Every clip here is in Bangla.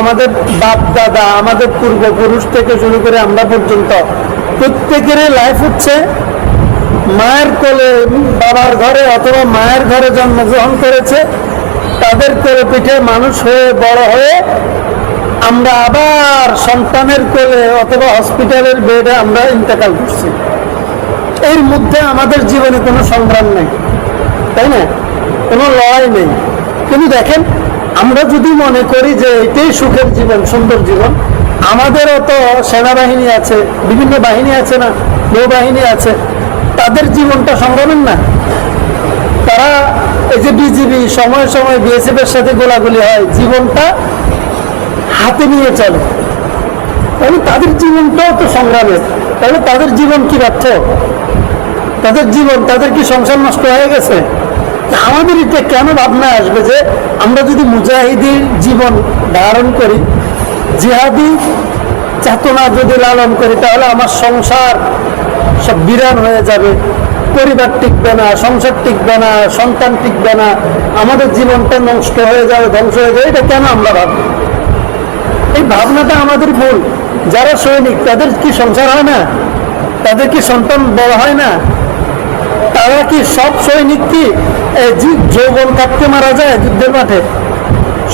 আমাদের বাপ দাদা, আমাদের পূর্বপুরুষ থেকে শুরু করে আমরা পর্যন্ত প্রত্যেকেরই লাইফ হচ্ছে মায়ের কোলে, বাবার ঘরে অথবা মায়ের ঘরে জন্মগ্রহণ করেছে, তাদের কোলে পিঠে মানুষ হয়ে বড় হয়ে আমরা আবার সন্তানের কোলে অথবা হসপিটালের বেডে আমরা ইন্তেকাল করছি। এর মধ্যে আমাদের জীবনে কোনো সংগ্রাম নেই, তাই না? কোনো লড়াই নেই। কিন্তু দেখেন, আমরা যদি মনে করি যে এটাই সুখের জীবন, সুন্দর জীবন, আমাদেরও তো সেনাবাহিনী আছে, বিভিন্ন বাহিনী আছে না, নৌবাহিনী আছে, তাদের জীবনটা সংগ্রামের না? তারা এই যে বিজিবি সময় সময় বিএসএফ এর সাথে গোলাগুলি হয়, জীবনটা হাতে নিয়ে চলে, তাহলে তাদের জীবনটাও তো সংগ্রামের। তাহলে তাদের জীবন কি ব্যর্থ? তাদের জীবন, তাদের কি সংসার নষ্ট হয়ে গেছে? আমাদের এটা কেন ভাবনা আসবে যে আমরা যদি মুজাহিদির জীবন ধারণ করি, জিহাদি চেতনা যদি লালন করি, তাহলে আমার সংসার সব বিরান হয়ে যাবে, পরিবার টিকবে না, সংসার টিকবে না, সন্তান টিকবে না, আমাদের জীবনটা নষ্ট হয়ে যাবে, ধ্বংস হয়ে যাবে। এটা কেন আমরা ভাবব? এই ভাবনাটা আমাদের ভুল। যারা সৈনিক, তাদের কি সংসার হয় না? তাদের কি সন্তান বড় হয় না? তারা কি সব সৈনিক কি যৌবন কাটতে মারা যায় যুদ্ধের মাঠে?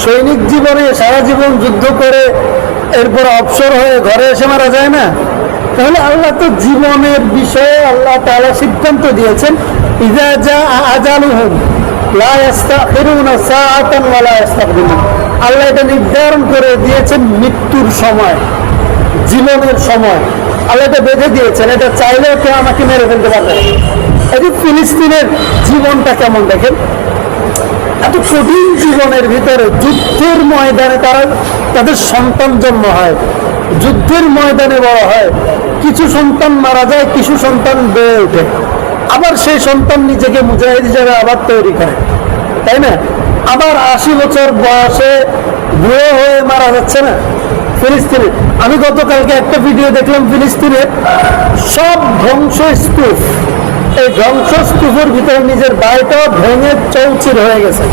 সৈনিক জীবনে সারা জীবন যুদ্ধ করে এরপর অবসর হয়ে ঘরে এসে মারা যায় না? তাহলে আল্লাহ তো জীবনের বিষয়ে আল্লাহ তাআলা সিদ্ধান্ত দিয়েছেন, ইযা জা আজালুহুম লা ইস্তাখিরুনা সাআতান ওয়া লা ইস্তাকদিমুন। আল্লাহ এটা নির্ধারণ করে দিয়েছেন মৃত্যুর সময়, জীবনের সময় আল্লাহ এটা বেঁধে দিয়েছেন। এটা চাইলেও কেউ আমাকে মেরে ফেলতে পারবে। এই যে ফিলিস্তিনের জীবনটা কেমন দেখেন, এত কঠিন জীবনের ভিতরে যুদ্ধের ময়দানে তাদের সন্তান জন্ম হয়, যুদ্ধের ময়দানে বড় হয়, কিছু সন্তান মারা যায়, কিছু সন্তান বেড়ে ওঠে, আবার সেই সন্তান নিজেকে মুজাহিদ হিসেবে আবার তৈরি করে, তাই না? আবার 80 বছর বয়সে বুড়ো হয়ে মারা যাচ্ছে না ফিলিস্তিনে। আমি গতকালকে একটা ভিডিও দেখলাম, ফিলিস্তিনের সব ধ্বংসস্তূপ, এই ধ্বংসস্তূপের ভিতরে নিজের বাড়িটাও ভেঙে চৌচির হয়ে গেছে।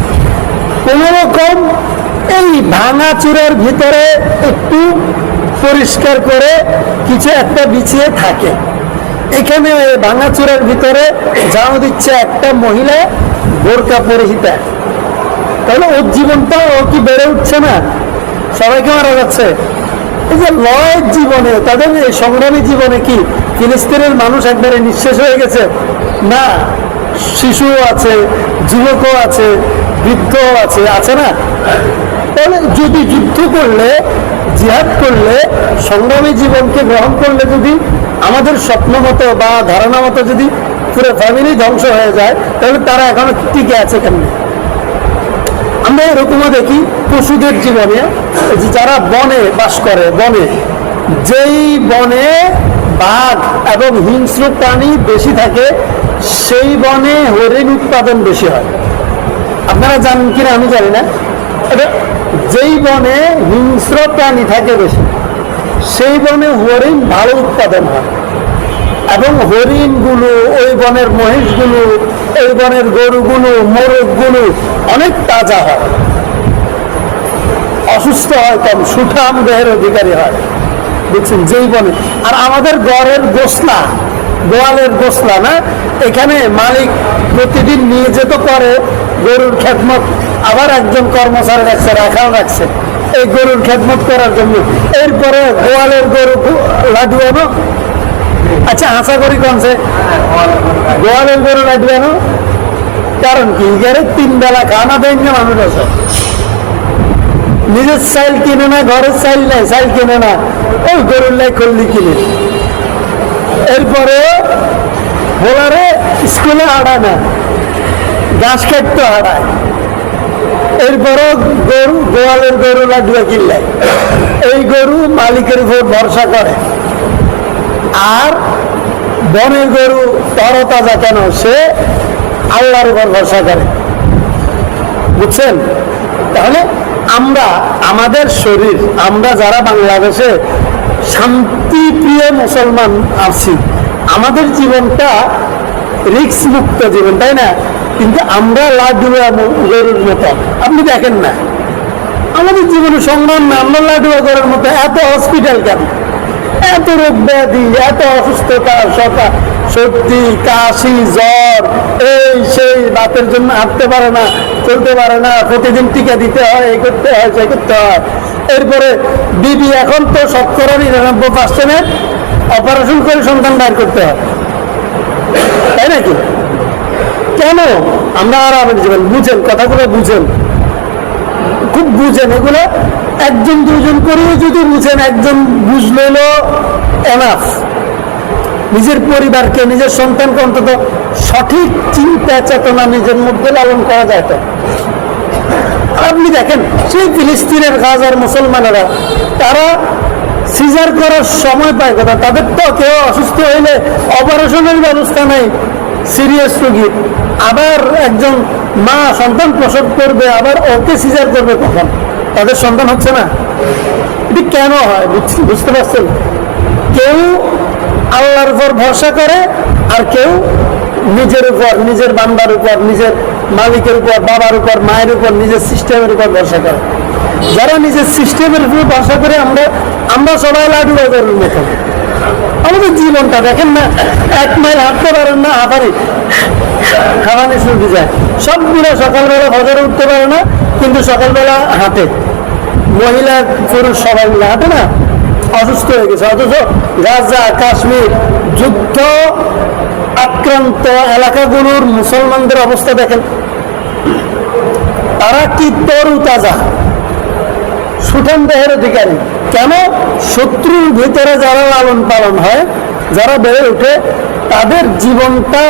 কোন রকম এই ভাঙা চূড়ার ভিতরে একটু পরিষ্কার করে কিছু একটা বিছিয়ে থাকে। এখানে ভাঙা চূড়ার ভিতরে জানো দিচ্ছে একটা মহিলা বোরকা পরিহিতা। তাহলে ওর জীবনটা ও কি বেড়ে উঠছে না? সবাইকে মারা যাচ্ছে। এই যে লড়াইয়ের জীবনে, তাদের এই সংগ্রামী জীবনে কি ফিলিস্তিনের মানুষ একবারে নিঃশেষ হয়ে গেছে? না, শিশুও আছে, যুবকও আছে, বৃদ্ধও আছে, আছে না? তাহলে যদি যুদ্ধ করলে, জিহাদ করলে, সংগ্রামী জীবনকে গ্রহণ করলে যদি আমাদের স্বপ্ন মতো বা ধারণা মতো যদি পুরো ফ্যামিলি ধ্বংস হয়ে যায়, তাহলে তারা এখনো টিকে আছে কেন? আমরা এরকমও দেখি পশুদের জীবনে, যারা বনে বাস করে, বনে যেই বনে বাঘ এবং হিংস্র প্রাণী বেশি থাকে, সেই বনে হরিণ উৎপাদন বেশি হয়। আপনারা জানেন কিনা আমি জানি না, যেই বনে হিংস্র প্রাণী থাকে বেশি, সেই বনে হরিণ ভালো উৎপাদন হয়। এবং হরিণগুলো, ওই বনের মহিষগুলো, ওই বনের গরুগুলো, মোরগগুলো অনেক তাজা হয়, অসুস্থ হয় কম, সুঠাম দেহের অধিকারী হয়, বুঝছেন? যেই বনে। আর আমাদের গড়ের গোসলা, গোয়ালের গোসলা না, এখানে মালিক প্রতিদিন নিয়ে যেত করে গরুর খেদমত, আবার একজন কর্মচারী রাখছে, রাখাল রাখছে এই গরুর খেদমত করার জন্য। এরপরে গোয়ালের গরু লাডুয়ানো, আচ্ছা আশা করি কমছে গোয়ালের গরু লাডুয়ানো, কারণ কি এখানে 3 বেলা খানা দেন না মানুষ আছে, নিজের চাইল কিনে না, ঘরের চাইল নেই, চাইল কিনে না, ওই গরুর লাই করলি কিনে। এরপরে ভোলারে স্কুলে হাঁটায় না, ঘাস কাটতে হাঁটায়। এরপরও গরু, গোয়ালের গরু লাডুয়া কিনলে, এই গরু মালিকের উপর ভরসা করে। আর বনের গরু তরতাজা কেন? সে আল্লাহর উপর ভরসা করে, বুঝছেন? তাহলে আমরা, আমাদের শরীর, আমরা যারা বাংলাদেশে শান্তিপ্রিয় মুসলমান আছি, আমাদের জীবনটা রিস্ক মুক্ত জীবন, তাই না? কিন্তু আমরা লাডুয়া গরুর মতো। আপনি দেখেন না, আমাদের জীবনে সংগ্রাম না, আমরা লাডুয়া করার মতো এত হসপিটাল কেন, এত রোগ ব্যাধি, এত অসুস্থতা, সর্দি কাশি জ্বর, এই সেই, বাতের জন্য হাঁটতে পারে না, চলতে পারে না, প্রতিদিন টিকা দিতে হয়, এই করতে হয়, সেই করতে হয়। এরপরে বিবি এখন তো 99% অপারেশন করে সন্তান বাইর করতে হয়, তাই নাকি? কেন? আমরা আরামের জীবন, বুঝেন কথাগুলো, বুঝেন, খুব বুঝেন এগুলো। একজন দুজন করেও যদি বুঝেন, একজন বুঝলেন এনাফ। নিজের পরিবারকে, নিজের সন্তানকে অন্তত সঠিক চিন্তা চেতনা নিজের মধ্যে লালন করা যায়। তো আপনি দেখেন, সেই ফিলিস্তিনের গাজার মুসলমানেরা, তারা সিজার করার সময় পায় কথা, তাদের তো কেউ অসুস্থ হইলে অপারেশনের ব্যবস্থা নেই, সিরিয়াস রোগী, আবার একজন মা সন্তান প্রসব করবে, আবার ওকে সিজার করবে, কখন তাদের সন্তান হচ্ছে না? এটি কেন হয় বুঝতে পারছেন? কেউ আল্লাহর উপর ভরসা করে, আর কেউ নিজের উপর, নিজের বান্দার উপর, নিজের মালিকের উপর, বাবার উপর, মায়ের উপর, নিজের সিস্টেমের উপর ভরসা করে। যারা নিজের সিস্টেমের উপর ভরসা করে, আমরা সবাই লাডু বাজারের মতো। আমাদের জীবনটা দেখেন না, 1 মাইল হাঁটতে পারেন না, হাঁপানি শুরু যায়। সবগুলো সকালবেলা ফজরে উঠতে পারে না, কিন্তু সকালবেলা হাঁটে। মহিলা পুরুষ সবাই মিলে হাঁটে না, অসুস্থ হয়ে গেছে। অথচ গাজা, কাশ্মীর যুদ্ধ আক্রান্ত এলাকাগুলোর মুসলমানদের অবস্থা দেখেন, তারা কি তরু তাজা, সুঠাম দেহের অধিকারী। কেন? শত্রুর ভিতরে যারা লালন পালন হয়, যারা বেড়ে ওঠে, তাদের জীবনটা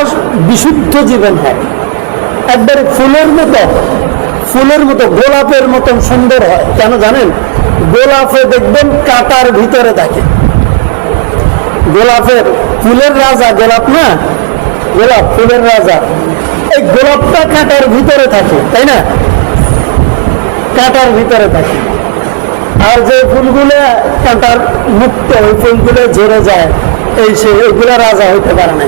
বিশুদ্ধ জীবন হয়, একবারে ফুলের মতো গোলাপের মতন সুন্দর হয়। কেন জানেন? গোলাপে দেখবেন কাঁটার ভিতরে থাকে। গোলাপের ফুলের রাজা গোলাপ না, গোলাপ ফুলের রাজা, এই গোলাপটা কাঁটার ভিতরে থাকে, তাই না? কাঁটার ভিতরে থাকে। আর যে ফুলগুলো কাঁটার মুক্ত, ওই ফুলগুলো ঝরে যায়, এই সে, ওইগুলো রাজা হইতে পারে না।